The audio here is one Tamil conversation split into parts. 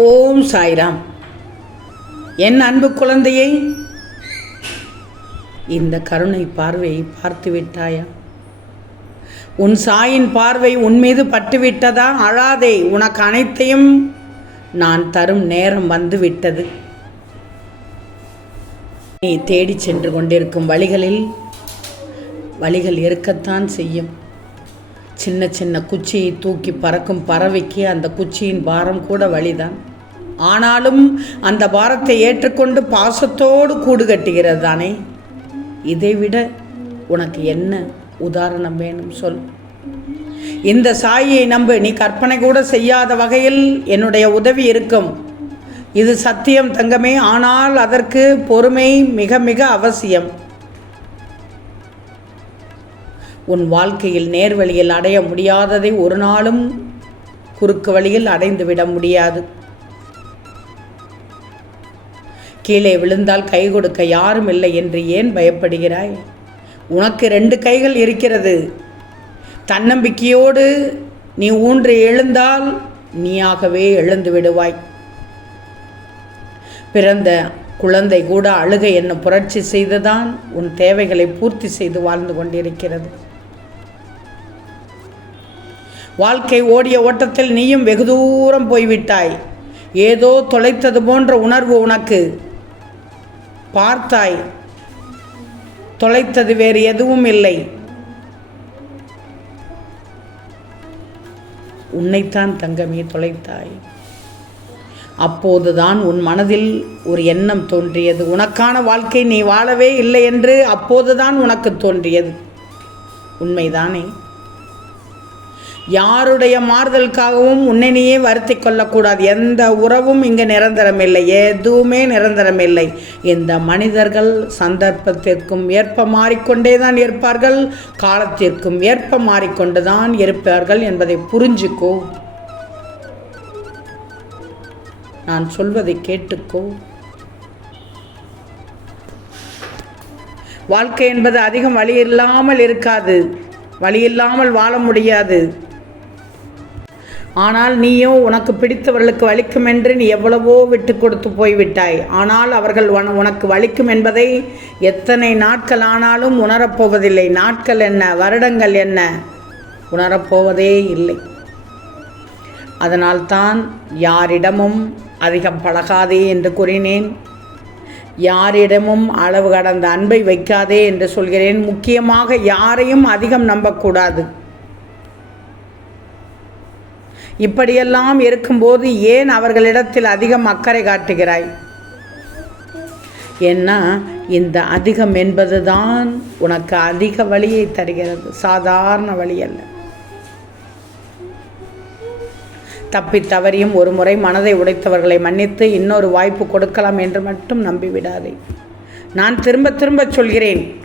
ஓம் சாய்ராம். என் அன்பு குழந்தையை இந்த கருணை பார்வையை பார்த்து விட்டாயா? உன் சாயின் பார்வை உன் மீது பட்டுவிட்டதா? அழாதே உனக்கு அனைத்தையும் நான் தரும் நேரம் வந்து விட்டது நீ தேடி சென்று கொண்டிருக்கும் வழிகளில் வழிகள் இருக்கத்தான் செய்யும். சின்ன சின்ன குச்சியை தூக்கி பறக்கும் பறவைக்கு அந்த குச்சியின் பாரம் கூட வழிதான். ஆனாலும் அந்த பாரத்தை ஏற்றுக்கொண்டு பாசத்தோடு கூடு கட்டுகிறது தானே? இதைவிட உனக்கு என்ன உதாரணம் வேணும் சொல். இந்த சாயை நம்பு. நீ கற்பனை கூட செய்யாத வகையில் என்னுடைய உதவி இருக்கும். இது சத்தியம் தங்கமே. ஆனால் அதற்கு பொறுமை மிக மிக அவசியம். உன் வாழ்க்கையில் நேர்வழியில் அடைய முடியாததை ஒரு நாளும் குறுக்கு வழியில் அடைந்து விட முடியாது. கீழே விழுந்தால் கை கொடுக்க யாரும் இல்லை என்று ஏன் பயப்படுகிறாய்? உனக்கு ரெண்டு கைகள் இருக்கிறது. தன்னம்பிக்கையோடு நீ ஊன்று எழுந்தால் நீயாகவே எழுந்து விடுவாய். பிறந்த குழந்தை கூட அழுகை என்ன புரட்சி செய்துதான் உன் தேவைகளை பூர்த்தி செய்து வாழ்ந்து கொண்டிருக்கிறது. வாழ்க்கை ஓடிய ஓட்டத்தில் நீயும் வெகு தூரம் போய்விட்டாய். ஏதோ தொலைத்தது போன்ற உணர்வு உனக்கு. பார்த்தாய். தொலைத்தது வேறு எதுவும் இல்லை. உன்னைத்தான் தங்கமே தொலைத்தாய். அப்போதுதான் உன் மனதில் ஒரு எண்ணம் தோன்றியது. உனக்கான வாழ்க்கை நீ வாழவே இல்லை என்று அப்போதுதான் உனக்கு தோன்றியது. உண்மைதானே? யாருடைய மாறுதலுக்காகவும் உன்னை வருத்தி கொள்ளக்கூடாது. எந்த உறவும் இங்கே நிரந்தரமில்லை. எதுவுமே நிரந்தரமில்லை. இந்த மனிதர்கள் சந்தர்ப்பத்திற்கும் ஏற்ப மாறிக்கொண்டே தான் இருப்பார்கள். காலத்திற்கும் ஏற்ப மாறிக்கொண்டு தான் இருப்பார்கள் என்பதை புரிஞ்சுக்கோ. நான் சொல்வதை கேட்டுக்கோ. வாழ்க்கை என்பது அதிகம் வழி இல்லாமல் இருக்காது. வழி இல்லாமல் வாழ முடியாது. ஆனால் நீயோ உனக்கு பிடித்தவர்களுக்கு வலிக்கும் என்று நீ எவ்வளவோ விட்டு கொடுத்து போய்விட்டாய். ஆனால் அவர்கள் உன உனக்கு வலிக்கும் என்பதை எத்தனை நாட்கள் ஆனாலும் உணரப்போவதில்லை நாட்கள் என்ன? வருடங்கள் என்ன? உணரப்போவதே இல்லை. அதனால்தான் யாரிடமும் அதிகம் பழகாதே என்று கூறினேன். யாரிடமும் அளவு கடந்த அன்பை வைக்காதே என்று சொல்கிறேன். முக்கியமாக யாரையும் அதிகம் நம்பக்கூடாது. இப்படியெல்லாம் இருக்கும்போது ஏன் அவர்களிடத்தில் அதிகம் அக்கறை காட்டுகிறாய்? ஏன்னா இந்த அதிகம் என்பதுதான் உனக்கு அதிக வழியை தருகிறது. சாதாரண வழி அல்ல. தப்பி தவறியும் ஒரு முறை மனதை உடைத்தவர்களை மன்னித்து இன்னொரு வாய்ப்பு கொடுக்கலாம் என்று மட்டும் நம்பிவிடாதே. நான் திரும்ப திரும்ப சொல்கிறேன்.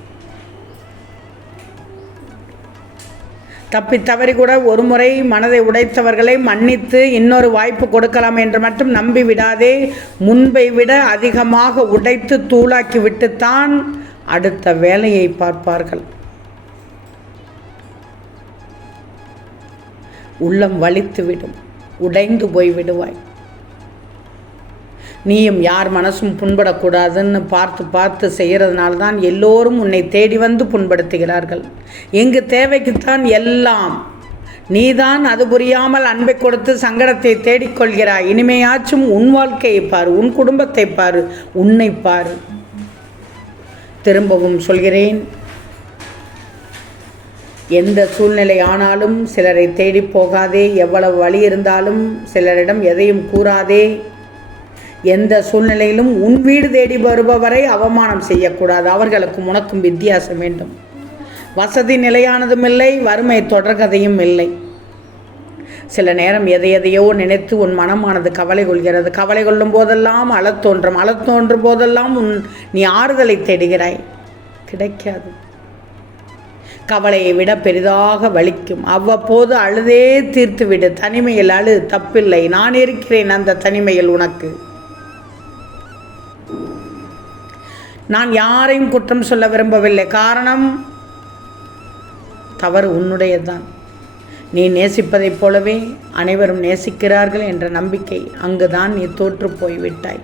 தப்பி தவறி கூட ஒரு முறை மனதை உடைத்தவர்களை மன்னித்து இன்னொரு வாய்ப்பு கொடுக்கலாம் என்று மட்டும் நம்பி விடாதே முன்பை விட அதிகமாக உடைத்து தூளாக்கி விட்டுத்தான் அடுத்த வேலையை பார்ப்பார்கள். உள்ளம் வலித்துவிடும். உடைந்து போய் விடுவாய். நீயும் யார் மனசும் புண்படக்கூடாதுன்னு பார்த்து பார்த்து செய்கிறதுனால தான் எல்லோரும் உன்னை தேடி வந்து புண்படுத்துகிறார்கள். எங்கு தேவைக்குத்தான் எல்லாம். நீதான் அது புரியாமல் அன்பை கொடுத்து சங்கடத்தை தேடிக்கொள்கிறாய் இனிமையாச்சும் உன் வாழ்க்கையை பார் உன் குடும்பத்தை பார் உன்னை பார். திரும்பவும் சொல்கிறேன். எந்த சூழ்நிலை ஆனாலும் சிலரை தேடி போகாதே. எவ்வளவு வழி இருந்தாலும் சிலரிடம் எதையும் கூறாதே. எந்த சூழ்நிலையிலும் உன் வீடு தேடி வருபவரை அவமானம் செய்யக்கூடாது. அவர்களுக்கும் உனக்கும் வித்தியாசம் வேண்டும். வசதி நிலையானதும் இல்லை வறுமை தொடர்கதையும் இல்லை. சில நேரம் எதை எதையோ நினைத்து உன் மனமானது கவலை கொள்கிறது. கவலை கொள்ளும் போதெல்லாம் அழத்தோன்றும் அழத்தோன்றும் போதெல்லாம் உன் நீ ஆறுதலை தேடுகிறாய். கிடைக்காது. கவலையை விட பெரிதாக வலிக்கும். அவ்வப்போது அழுதே தீர்த்துவிடு. தனிமையில் அழு. தப்பில்லை. நான் இருக்கிறேன் அந்த தனிமையில் உனக்கு. நான் யாரையும் குற்றம் சொல்ல விரும்பவில்லை. காரணம் தவறு உன்னுடையதுதான். நீ நேசிப்பதைப் போலவே அனைவரும் நேசிக்கிறார்கள் என்ற நம்பிக்கை அங்குதான் நீ தோற்று போய்விட்டாய்.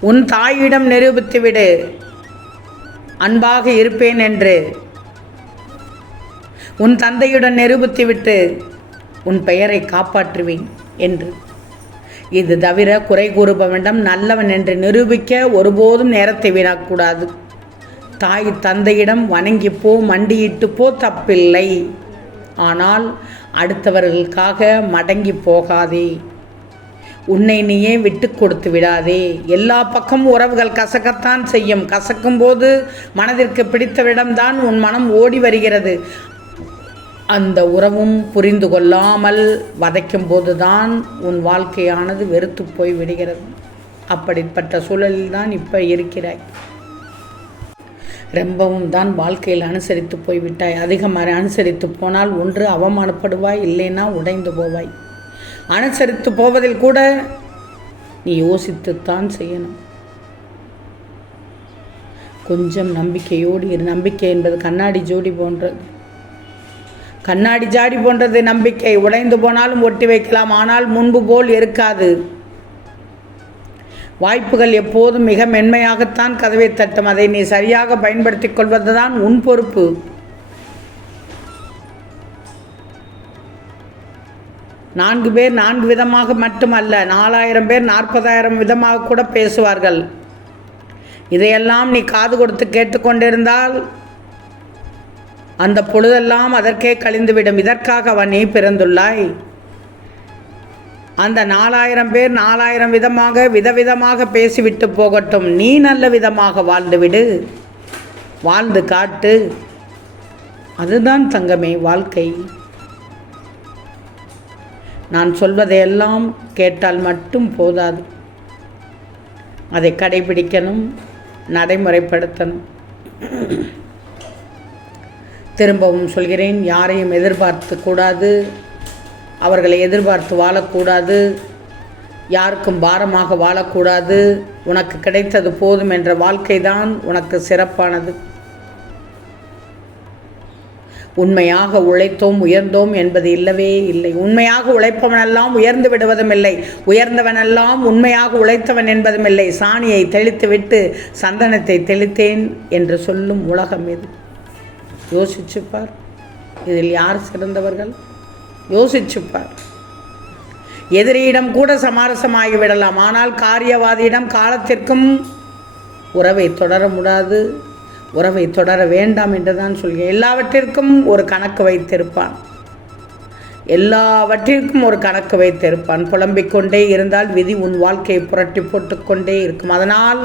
உன் தாயிடம் நிரூபித்துவிடு அன்பாக இருப்பேன் என்று. உன் தந்தையுடன் நிரூபித்துவிட்டு உன் பெயரை காப்பாற்றுவேன் என்று. இது தவிர குறை கூறுபவனிடம் நல்லவன் என்று நிரூபிக்க ஒருபோதும் நேரத்தை வீணாக்கூடாது தாய் தந்தையிடம் வணங்கி போ மண்டியிட்டு போ தப்பில்லை. ஆனால் அடுத்தவர்களுக்காக மடங்கி போகாதே. உன்னை நீயே விட்டு கொடுத்து விடாதே. எல்லா பக்கமும் உறவுகள் கசக்கத்தான் செய்யும். கசக்கும் போது மனதிற்கு பிடித்தவிடம்தான் உன் மனம் ஓடி வருகிறது. அந்த உறவும் புரிந்து கொள்ளாமல் வதைக்கும் போதுதான் உன் வாழ்க்கையானது வெறுத்து போய் விடுகிறது. அப்படிப்பட்ட சூழலில் தான் இப்போ இருக்கிறாய். ரொம்பவும் தான் வாழ்க்கையில் அனுசரித்து போய்விட்டாய் அதிகமாக அனுசரித்து போனால் ஒன்று அவமானப்படுவாய் இல்லைன்னா உடைந்து போவாய். அனுசரித்து போவதில் கூட நீ யோசித்துத்தான் செய்யணும். கொஞ்சம் நம்பிக்கையோடு இரு. நம்பிக்கை என்பது கண்ணாடி ஜோடி போன்றது. கண்ணாடி ஜாடி போன்றது நம்பிக்கை. உடைந்து போனாலும் ஒட்டி வைக்கலாம். ஆனால் முன்பு போல் இருக்காது. வாய்ப்புகள் எப்போதும் மிக மென்மையாகத்தான் கதவை தட்டும். அதை நீ சரியாக பயன்படுத்திக் கொள்வதுதான் உன் பொறுப்பு. நான்கு பேர் நான்கு விதமாக மட்டுமல்ல நாலாயிரம் பேர் நாற்பதாயிரம் விதமாக கூட பேசுவார்கள். இதையெல்லாம் நீ காது கொடுத்து கேட்டுக்கொண்டிருந்தால் அந்த பொழுதெல்லாம் அதற்கே கழிந்துவிடும். இதற்காக அவன் நீ பிறந்துள்ளாய். அந்த நாலாயிரம் பேர் நாலாயிரம் விதமாக விதவிதமாக பேசிவிட்டு போகட்டும். நீ நல்ல விதமாக வாழ்ந்துவிடு. வாழ்ந்து காட்டு. அதுதான் தங்கமே வாழ்க்கை. நான் சொல்வதையெல்லாம் கேட்டால் மட்டும் போதாது. அதை கடைபிடிக்கணும் நடைமுறைப்படுத்தணும். திரும்பவும் சொல்கிறேன் யாரையும் எதிர்பார்த்து கூடாது அவர்களை எதிர்பார்த்து வாழக்கூடாது யாருக்கும் பாரமாக வாழக்கூடாது உனக்கு கிடைத்தது போதும் என்ற வாழ்க்கைதான் உனக்கு சிறப்பானது. உண்மையாக உழைத்தோம் உயர்ந்தோம் என்பது இல்லவே இல்லை. உண்மையாக உழைப்பவனெல்லாம் உயர்ந்து விடுவதும் இல்லை. உயர்ந்தவனெல்லாம் உண்மையாக உழைத்தவன் என்பதும் இல்லை. சாணியை தெளித்துவிட்டு சந்தனத்தை தெளித்தேன் என்று சொல்லும் உலகம் இது. யோசிச்சுப்பார். இதில் யார் சிறந்தவர்கள்? யோசிச்சுப்பார். எதிரியிடம் கூட சமரசமாகி விடலாம். ஆனால் காரியவாதியிடம் காலத்திற்கும் உறவை தொடர முடியாது உறவை தொடர வேண்டாம் என்று தான் சொல்கிறேன். எல்லாவற்றிற்கும் ஒரு கணக்கு வைத்திருப்பான். எல்லாவற்றிற்கும் ஒரு கணக்கு வைத்திருப்பான். புலம்பிக் கொண்டே இருந்தால் விதி உன் வாழ்க்கையை புரட்டி போட்டுக்கொண்டே இருக்கும். அதனால்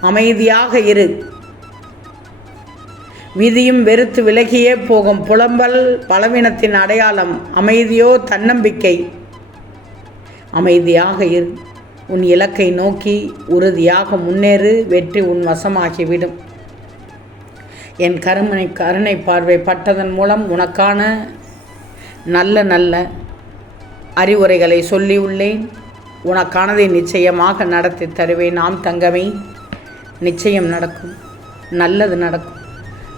அமைதியாக இரு. விதியும் வெறுத்து விலகியே போகும் புலம்பல் பலவீனத்தின் அடையாளம். அமைதியோ தன்னம்பிக்கை. அமைதியாக இரு. உன் இலக்கை நோக்கி உறுதியாக முன்னேறு. வெற்றி உன் வசமாகிவிடும். என் கருமனை கருணை பார்வை பட்டதன் மூலம் உனக்கான நல்ல நல்ல அறிவுரைகளை சொல்லியுள்ளேன். உனக்கானதை நிச்சயமாக நடத்தி தருவேன். நாம் தங்கமே. நிச்சயம் நடக்கும். நல்லது நடக்கும்.